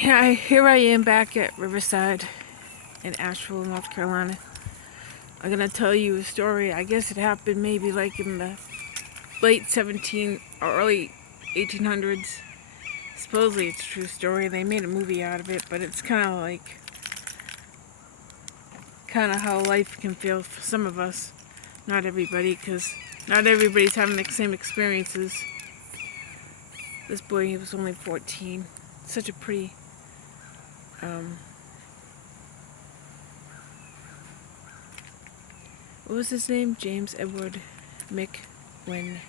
Yeah, here I am back at Riverside in Asheville, North Carolina. I'm gonna tell you a story. I guess it happened maybe like in the late 17 or early 1800s. Supposedly it's a true story. They made a movie out of it, but it's kind of how life can feel for some of us. Not everybody, because not everybody's having the same experiences. This boy, he was only 14. Such a pretty what was his name? James Edward Mick. When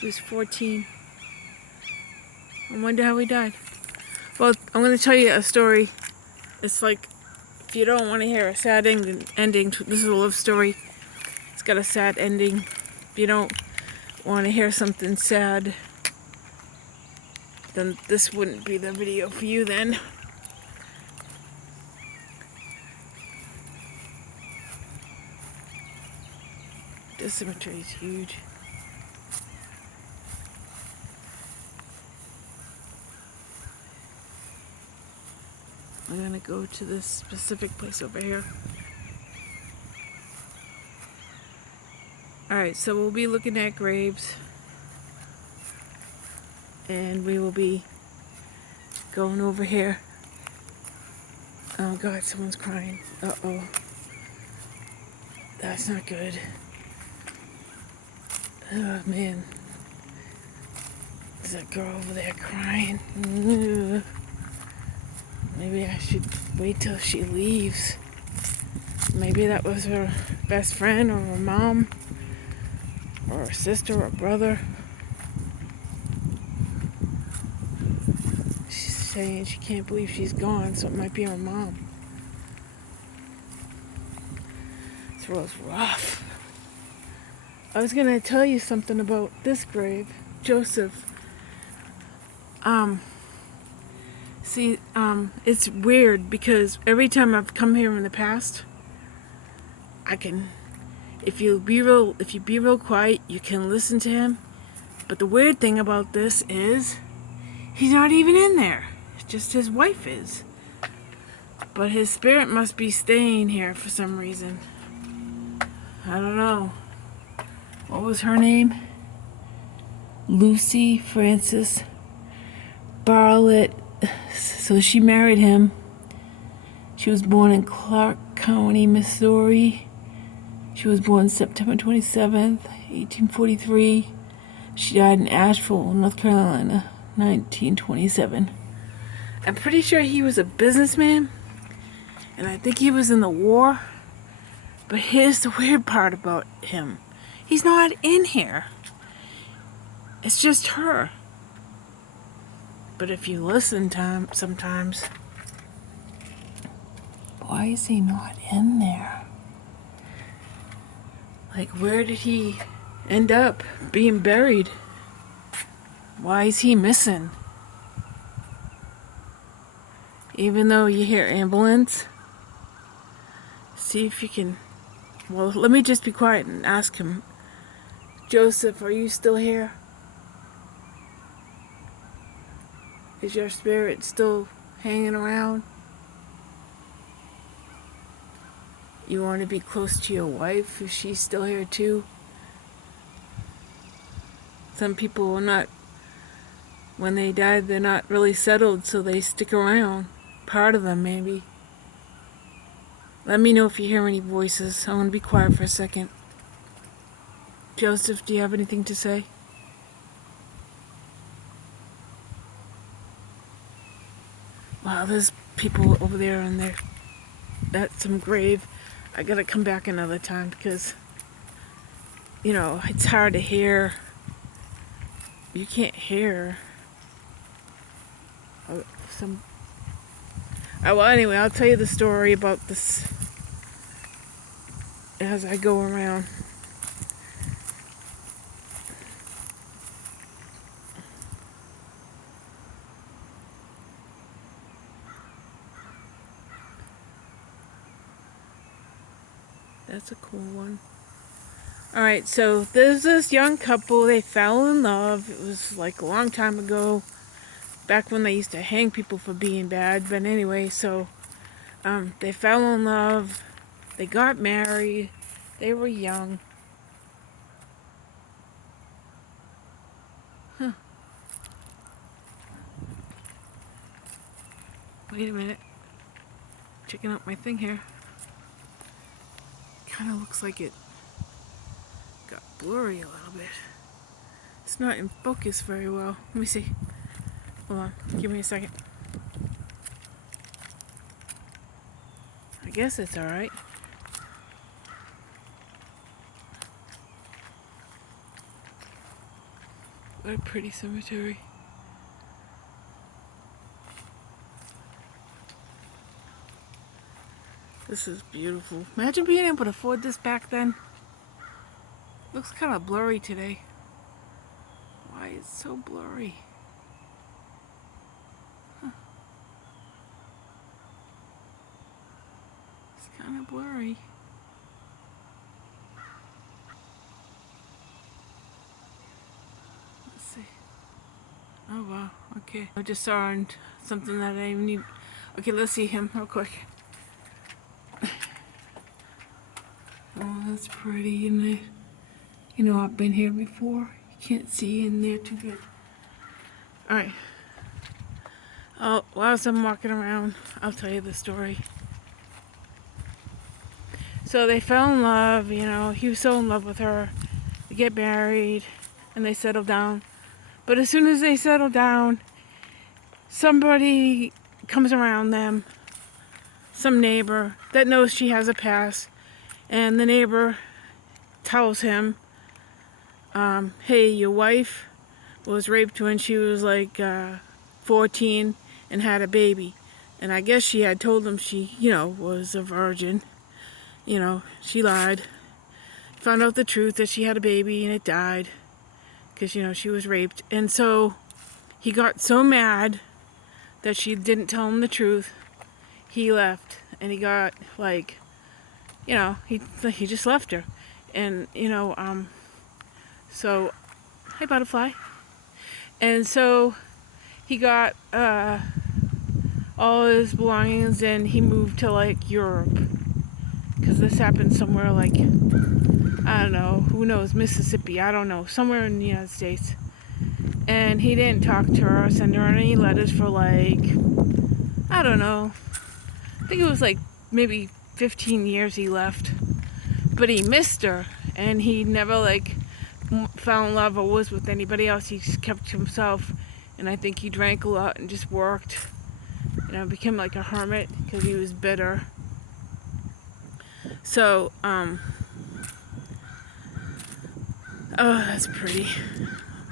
he was 14. I wonder how he died. Well, I'm going to tell you a story. It's like, if you don't want to hear a sad ending, this is a love story. It's got a sad ending. If you don't want to hear something sad, then this wouldn't be the video for you then. This cemetery is huge. I'm gonna go to this specific place over here. Alright, so we'll be looking at graves. And we will be going over here. Oh God, someone's crying. Uh-oh. That's not good. Oh man. There's a girl over there crying. Ugh. Maybe I should wait till she leaves. Maybe that was her best friend or her mom or her sister or brother. She's saying she can't believe she's gone, so it might be her mom. This world's rough. I was gonna tell you something about this grave, Joseph. It's weird because every time I've come here in the past, if you be real quiet, you can listen to him. But the weird thing about this is, he's not even in there. It's just his wife is. But his spirit must be staying here for some reason. I don't know. What was her name? Lucy Frances Bartlett. So she married him. She was born in Clark County, Missouri. She was born September 27th, 1843. She died in Asheville, North Carolina, 1927. I'm pretty sure he was a businessman, and I think he was in the war. But here's the weird part about him. He's not in here. It's just her. But if you listen to him sometimes, why is he not in there? Like, where did he end up being buried? Why is he missing? Even though you hear ambulance, see if you can. Well, let me just be quiet and ask him. Joseph, are you still here? Is your spirit still hanging around? You want to be close to your wife? Is she still here too? Some people are not, when they die, they're not really settled, so they stick around. Part of them, maybe. Let me know if you hear any voices. I'm going to be quiet for a second. Joseph, do you have anything to say? Wow, there's people over there and they're at some grave. I gotta come back another time because, it's hard to hear. You can't hear some. Oh, well, anyway, I'll tell you the story about this as I go around. That's a cool one. Alright, so there's this young couple. They fell in love. It was like a long time ago. back when they used to hang people for being bad. But anyway, so they fell in love. They got married. They were young. Huh. Wait a minute. Checking out my thing here. Kind of looks like it got blurry a little bit. It's not in focus very well. Let me see. Hold on. Give me a second. I guess it's alright. What a pretty cemetery. This is beautiful. Imagine being able to afford this back then. Looks kind of blurry today. Why is it so blurry? Huh. It's kind of blurry. Let's see. Oh wow, okay. I just saw something that I need. Okay, let's see him real quick. Oh, that's pretty, isn't it? You know, I've been here before. You can't see in there too good. Alright. Oh, whilst I'm walking around, I'll tell you the story. So they fell in love, you know, he was so in love with her. They get married, and they settle down. But as soon as they settle down, somebody comes around them, some neighbor that knows she has a past, and the neighbor tells him, hey, your wife was raped when she was like 14 and had a baby. And I guess she had told him she, you know, was a virgin. You know, she lied. Found out the truth that she had a baby and it died because, you know, she was raped. And so he got so mad that she didn't tell him the truth. He left, and he got like, you know, he just left her. And, you know, so, hi butterfly. And so he got all his belongings and he moved to like Europe. Because this happened somewhere like, I don't know, who knows, Mississippi, I don't know, somewhere in the United States. And he didn't talk to her or send her any letters for like, I don't know, I think it was like maybe 15 years he left. But he missed her, and he never like fell in love or was with anybody else. He just kept to himself, and I think he drank a lot and just worked, you know, became like a hermit because he was bitter. So, oh, that's pretty.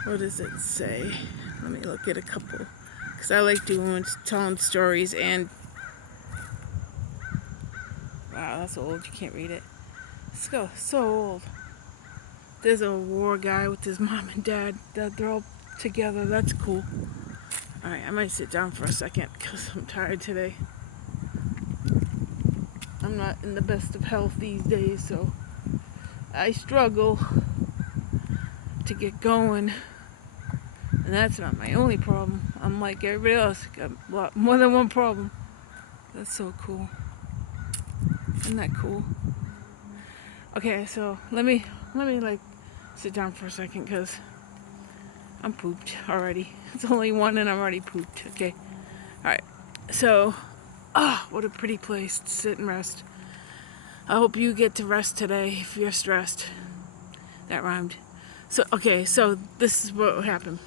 What does it say? Let me look at a couple, because I like telling stories. And wow, that's old. You can't read it. Let's go. So old. There's a war guy with his mom and dad. They're all together. That's cool. Alright, I might sit down for a second because I'm tired today. I'm not in the best of health these days, so I struggle to get going. And that's not my only problem. I'm like everybody else. Got a lot more than one problem. That's so cool. Isn't that cool? Okay, so let me like sit down for a second because I'm pooped already. It's only 1 and I'm already pooped. Okay. Alright. So, what a pretty place to sit and rest. I hope you get to rest today if you're stressed. That rhymed. So, okay, so this is what happened.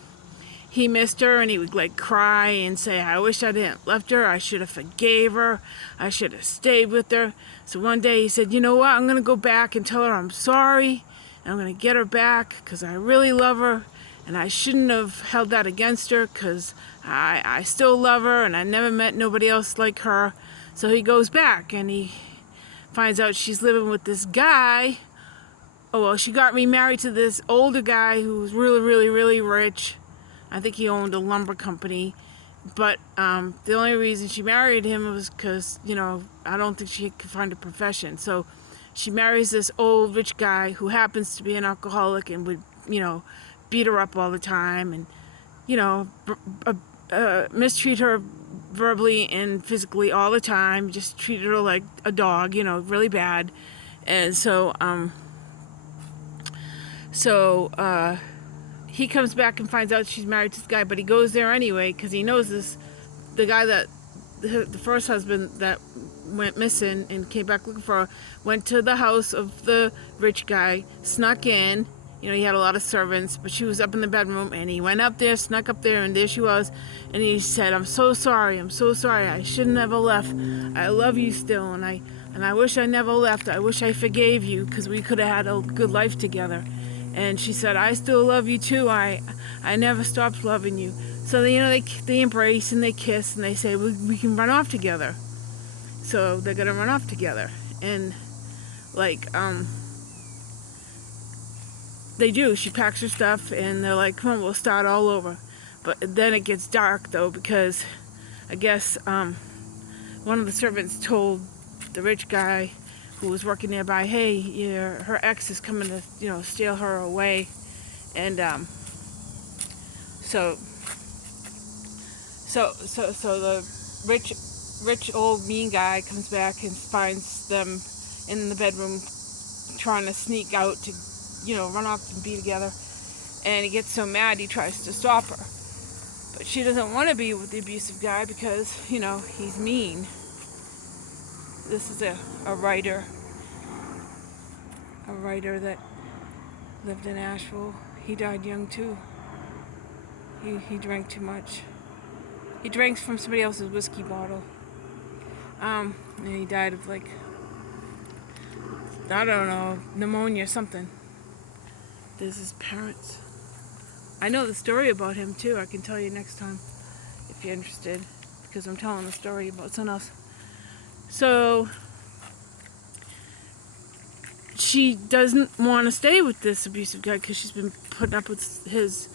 He missed her and he would like cry and say, I wish I didn't left her. I should have forgave her. I should have stayed with her. So one day he said, you know what? I'm going to go back and tell her I'm sorry. And I'm going to get her back because I really love her. And I shouldn't have held that against her because I still love her and I never met nobody else like her. So he goes back and he finds out she's living with this guy. Oh, well, she got me married to this older guy who was really, really, really rich. I think he owned a lumber company. But the only reason she married him was because, you know, I don't think she could find a profession. So she marries this old rich guy who happens to be an alcoholic and would, you know, beat her up all the time and, you know, mistreat her verbally and physically all the time, just treated her like a dog, really bad. And he comes back and finds out she's married to this guy, but he goes there anyway because he knows the guy that the first husband that went missing and came back looking for her, went to the house of the rich guy, snuck in. He had a lot of servants, but she was up in the bedroom, and he went up there, snuck up there, and there she was. And he said, I'm so sorry, I shouldn't have left. I love you still, and I wish I never left. I wish I forgave you, because we could have had a good life together. And she said, I still love you too. I never stopped loving you. So they embrace and they kiss and they say, we can run off together. So they're gonna run off together, and they do. She packs her stuff and they're like, come on, we'll start all over. But then it gets dark though, because I guess one of the servants told the rich guy who was working nearby, hey, her ex is coming to steal her away. And so the rich old mean guy comes back and finds them in the bedroom trying to sneak out to run off and be together. And he gets so mad he tries to stop her, but she doesn't want to be with the abusive guy because he's mean. This is a writer that lived in Asheville. He died young too. He drank too much. He drank from somebody else's whiskey bottle. And he died of I don't know, pneumonia or something. There's his parents. I know the story about him too. I can tell you next time if you're interested, because I'm telling the story about someone else. So she doesn't want to stay with this abusive guy because she's been putting up with his,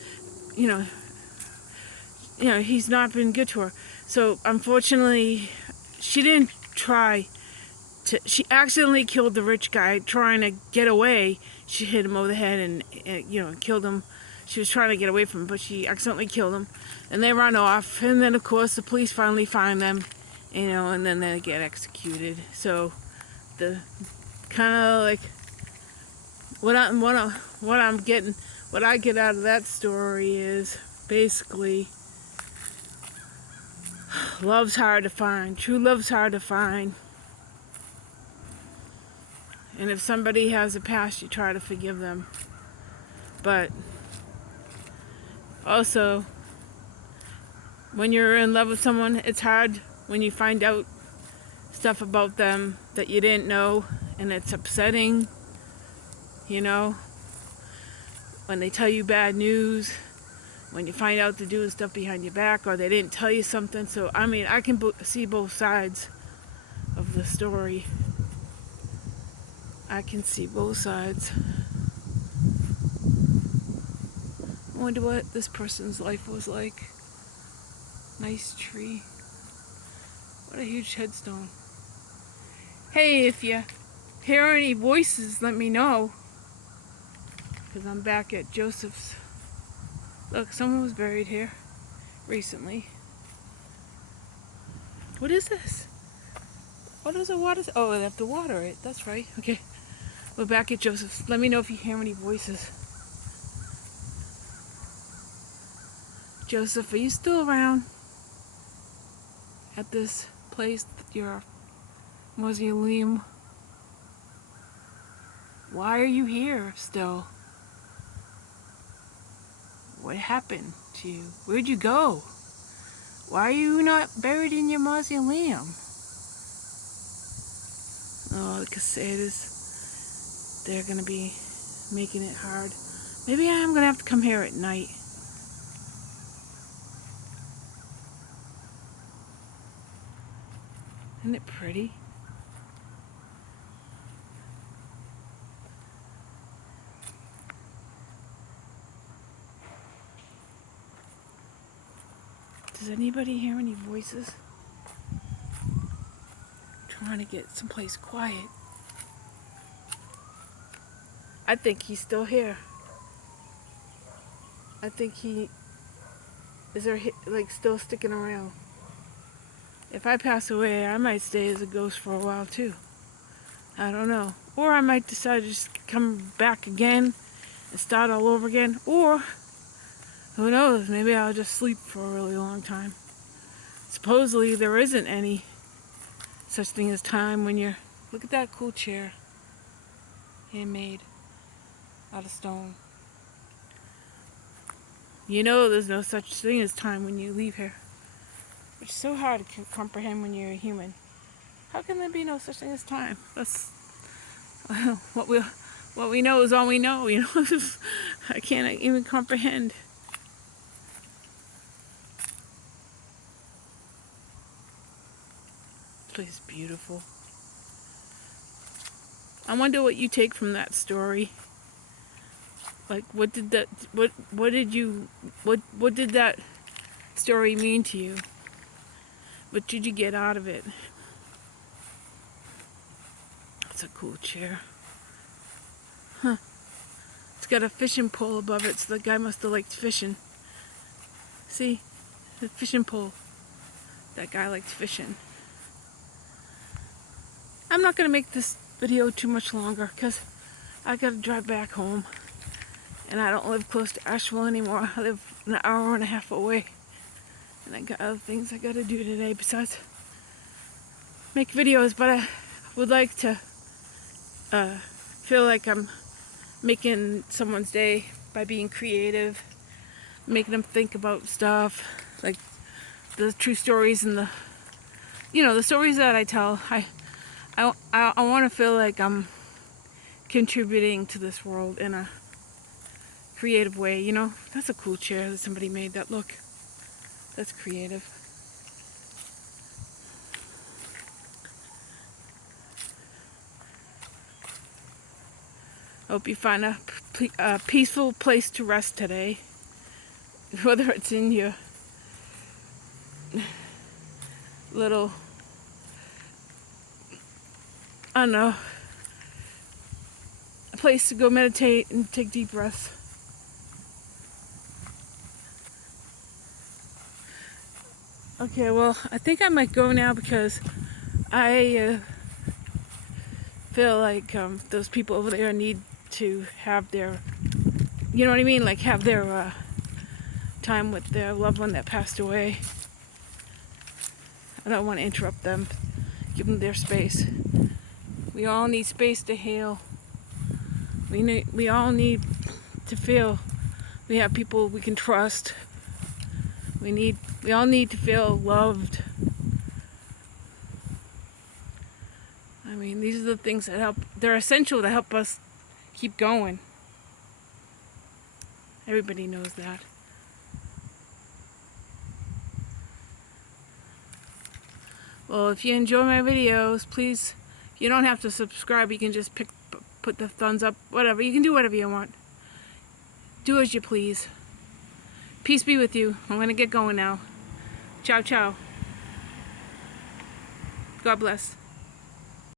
he's not been good to her. So unfortunately, she didn't try to. She accidentally killed the rich guy trying to get away. She hit him over the head and killed him. She was trying to get away from him, but she accidentally killed him. And they run off. And then, of course, the police finally find them, and then they get executed. So, the kind of what I get out of that story is basically, love's hard to find. True love's hard to find. And if somebody has a past, you try to forgive them. But also, when you're in love with someone, it's hard when you find out stuff about them that you didn't know, and it's upsetting, when they tell you bad news, when you find out they're doing stuff behind your back, or they didn't tell you something. So, I can see both sides of the story. I can see both sides. I wonder what this person's life was like. Nice tree. What a huge headstone. Hey, if you hear any voices, let me know. Because I'm back at Joseph's. Look, someone was buried here recently. What is this? What is the water? Oh, I have to water it. That's right. Okay. We're back at Joseph's. Let me know if you hear any voices. Joseph, are you still around at this place, your mausoleum? Why are you here still? What happened to you? Where'd you go? Why are you not buried in your mausoleum? Oh, the Casadas. They're going to be making it hard. Maybe I'm going to have to come here at night. Isn't it pretty? Does anybody hear any voices? I'm trying to get someplace quiet. I think he's still here. I think he is there like still sticking around. If I pass away, I might stay as a ghost for a while too. I don't know. Or I might decide to just come back again and start all over again. Or, who knows, maybe I'll just sleep for a really long time. Supposedly there isn't any such thing as time when you're... Look at that cool chair. Handmade. Out of stone. You know there's no such thing as time when you leave here. Which is so hard to comprehend when you're a human. How can there be no such thing as time? That's what we know is all we know, you know. I can't even comprehend. This place is beautiful. I wonder what you take from that story. Like, what did that story mean to you? What did you get out of it? That's a cool chair. Huh. It's got a fishing pole above it, so the guy must have liked fishing. See? The fishing pole. That guy liked fishing. I'm not going to make this video too much longer because I got to drive back home. And I don't live close to Asheville anymore. I live an hour and a half away. And I got other things I got to do today besides make videos. But I would like to feel like I'm making someone's day by being creative, making them think about stuff, like the true stories and the, you know, the stories that I tell. I want to feel like I'm contributing to this world in a creative way, you know. That's a cool chair that somebody made. That look, that's creative. Hope you find a peaceful place to rest today, whether it's in your little, I don't know, a place to go meditate and take deep breaths. Okay, well, I think I might go now because I feel like those people over there need to have their, you know what I mean, like have their time with their loved one that passed away. I don't want to interrupt them. Give them their space. We all need space to heal. We all need to feel we have people we can trust. We all need to feel loved. I mean, these are the things that help. They're essential to help us keep going. Everybody knows that. Well, if you enjoy my videos, please, you don't have to subscribe. You can just put the thumbs up, whatever. You can do whatever you want. Do as you please. Peace be with you. I'm going to get going now. Ciao, ciao. God bless.